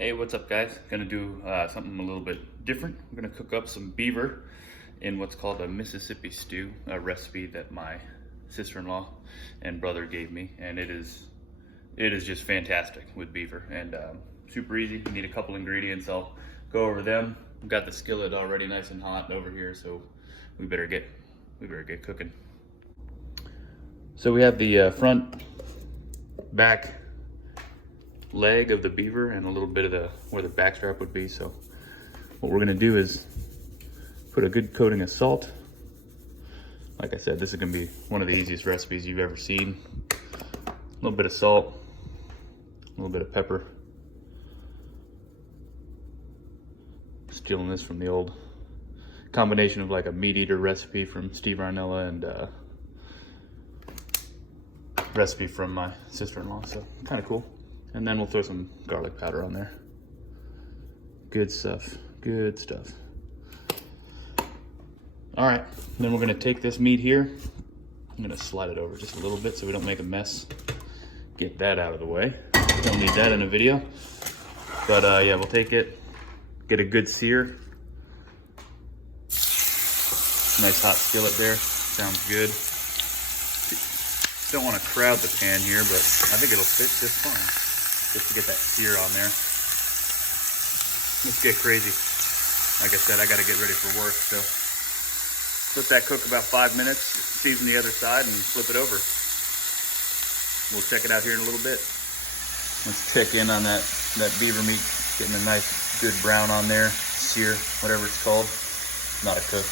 Hey, what's up guys? Gonna do something a little bit different. I'm gonna cook up some beaver in what's called a Mississippi stew, a recipe that my sister-in-law and brother gave me, and it is just fantastic with beaver and super easy. You need a couple ingredients. I'll go over them. I've got the skillet already nice and hot over here, so we better get cooking. So we have the front, back leg of the beaver and a little bit of where the backstrap would be. So what we're gonna do is put a good coating of salt. Like I said, this is gonna be one of the easiest recipes you've ever seen. A little bit of salt, a little bit of pepper. Stealing this from the old combination of like a meat eater recipe from Steve Arnella and recipe from my sister-in-law, so kind of cool. And then we'll throw some garlic powder on there. Good stuff, good stuff. All right, then we're gonna take this meat here. I'm gonna slide it over just a little bit so we don't make a mess. Get that out of the way. Don't need that in a video. But yeah, we'll take it, get a good sear. Nice hot skillet there, sounds good. Don't wanna crowd the pan here, but I think it'll fit just fine. Just to get that sear on there. Let's get crazy. Like I said, I gotta get ready for work, so let that cook about 5 minutes, season the other side, and flip it over. We'll check it out here in a little bit. Let's check in on that beaver meat, getting a nice good brown on there, sear, whatever it's called, not a cook.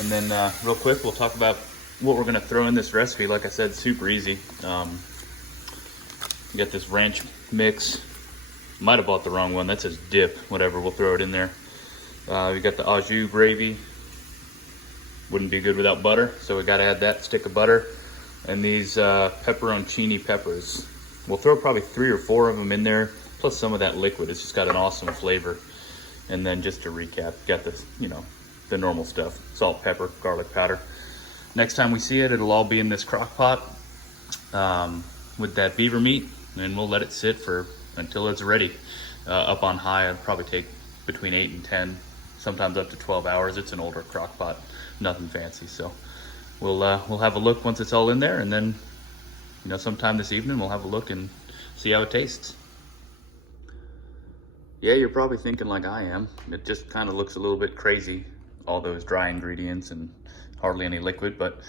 And then real quick, we'll talk about what we're gonna throw in this recipe. Like I said, super easy. You got this ranch mix. Might have bought the wrong one. That says dip. Whatever, we'll throw it in there. We got the au jus gravy. Wouldn't be good without butter, so we got to add that stick of butter. And these pepperoncini peppers. We'll throw probably 3 or 4 of them in there, plus some of that liquid. It's just got an awesome flavor. And then just to recap, got this, the normal stuff: salt, pepper, garlic powder. Next time we see it, it'll all be in this crock pot with that beaver meat. And we'll let it sit until it's ready. Up on high, it'll probably take between 8 and 10, sometimes up to 12 hours. It's an older crock pot, nothing fancy. So we'll have a look once it's all in there, and then sometime this evening we'll have a look and see how it tastes. Yeah, you're probably thinking like I am. It just kind of looks a little bit crazy, all those dry ingredients and hardly any liquid. But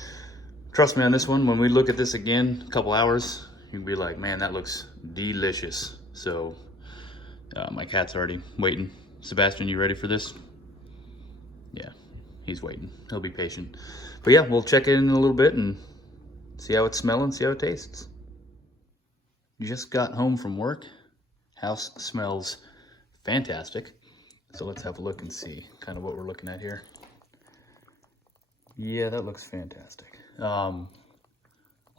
trust me on this one, when we look at this again a couple hours, you'll be like, man, that looks delicious. So my cat's already waiting. Sebastian, you ready for this? Yeah, he's waiting. He'll be patient. But yeah, we'll check it in a little bit and see how it's smelling, see how it tastes. You just got home from work. House smells fantastic. So let's have a look and see kind of what we're looking at here. Yeah, that looks fantastic.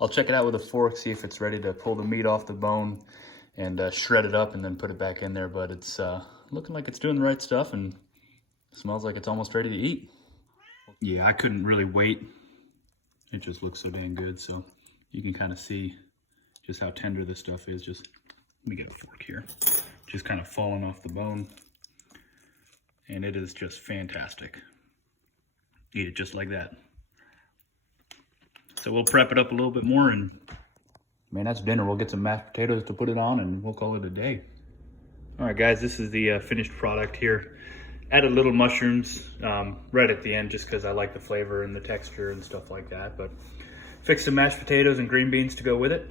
I'll check it out with a fork, see if it's ready to pull the meat off the bone and shred it up and then put it back in there. But it's looking like it's doing the right stuff and smells like it's almost ready to eat. Yeah, I couldn't really wait. It just looks so dang good. So you can kind of see just how tender this stuff is. Just let me get a fork here. Just kind of falling off the bone. And it is just fantastic. Eat it just like that. So we'll prep it up a little bit more, and man, that's dinner. We'll get some mashed potatoes to put it on, and we'll call it a day. All right, guys, this is the finished product here. Added little mushrooms right at the end, just because I like the flavor and the texture and stuff like that. But fixed some mashed potatoes and green beans to go with it.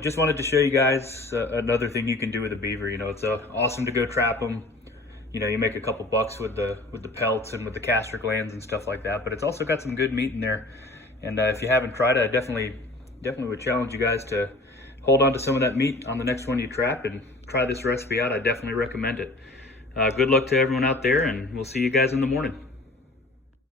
Just wanted to show you guys another thing you can do with a beaver. It's awesome to go trap them. You make a couple bucks with the pelts and with the castor glands and stuff like that, but it's also got some good meat in there. And if you haven't tried it, I definitely would challenge you guys to hold on to some of that meat on the next one you trap and try this recipe out. I definitely recommend it. Good luck to everyone out there, and we'll see you guys in the morning.